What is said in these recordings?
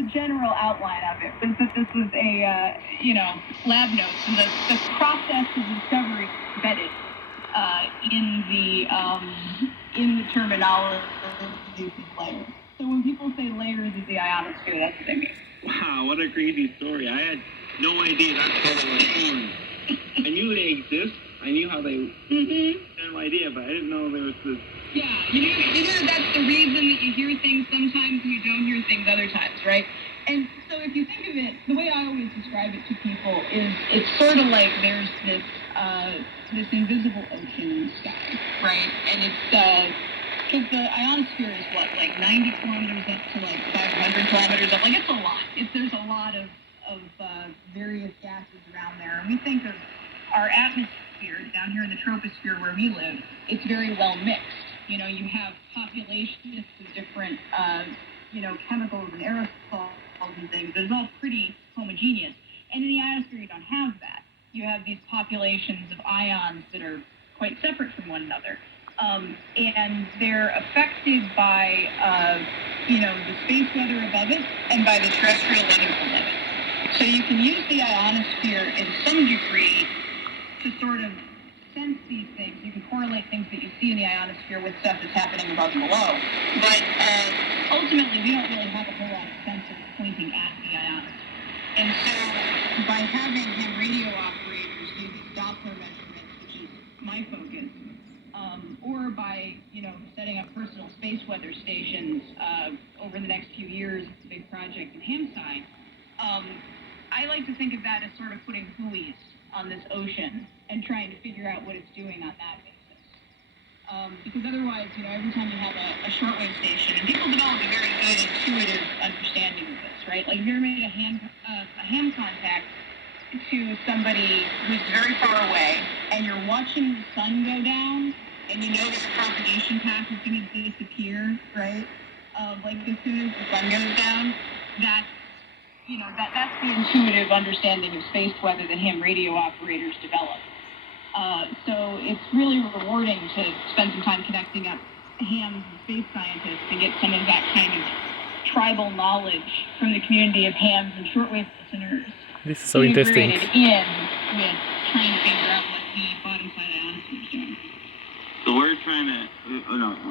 the general outline of it was that this was a, lab notes, and the process of discovery embedded in the terminology of layers. So when people say layers of the ionosphere, that's what they mean. Wow, what a crazy story. I had no idea that's how they were formed. I knew they exist. I knew how they... I had no idea, but I didn't know there was this... Yeah, you know that's the reason that you hear things sometimes and you don't hear things other times, right? And so if you think of it, the way I always describe it to people is it's sort of like there's this invisible ocean in the sky, right? And it's, because the ionosphere is what, like 90 kilometers up to like 500 kilometers up? Like it's a lot. There's a lot of various gases around there. And we think of our atmosphere down here in the troposphere where we live, it's very well mixed. You know, you have populations of different, chemicals and aerosols and things. It's all pretty homogeneous. And in the ionosphere, you don't have that. You have these populations of ions that are quite separate from one another. And they're affected by, the space weather above it and by the terrestrial weather below it. So you can use the ionosphere in some degree to sort of sense these things. You can correlate things that you see in the ionosphere with stuff that's happening above and below. But ultimately, we don't really have a whole lot of sensors pointing at the ionosphere. And so by having ham radio operators do these Doppler measurements, which is my focus, or by, setting up personal space weather stations over the next few years, it's a big project in Hamside, I like to think of that as sort of putting buoys on this ocean and trying to figure out what it's doing on that basis. Because otherwise, every time you have a shortwave station, and people develop a very good intuitive understanding of this, right? Like if you ever made a hand contact to somebody who's very far away, and you're watching the sun go down, and you know that the propagation path is going to disappear, right? Like as soon as the sun goes down, that's the intuitive understanding of space weather that ham radio operators develop. So it's really rewarding to spend some time connecting up hams and space scientists to get some of that kind of tribal knowledge from the community of hams and shortwave listeners. This is so interesting. Integrated in with trying to figure out what the bottom side ionosphere is doing. So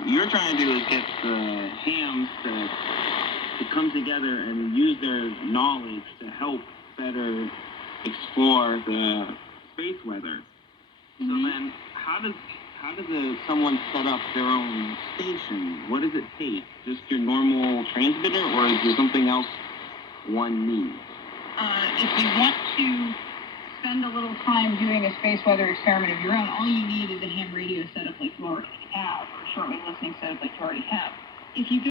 you're trying to do is get the hams to come together and use their knowledge to help better explore the space weather. So then, how does someone set up their own station? What does it take? Just your normal transmitter, or is there something else one needs? If you want to spend a little time doing a space weather experiment of your own, all you need is a ham radio setup like you already have, or a shortwave listening setup like you already have. If you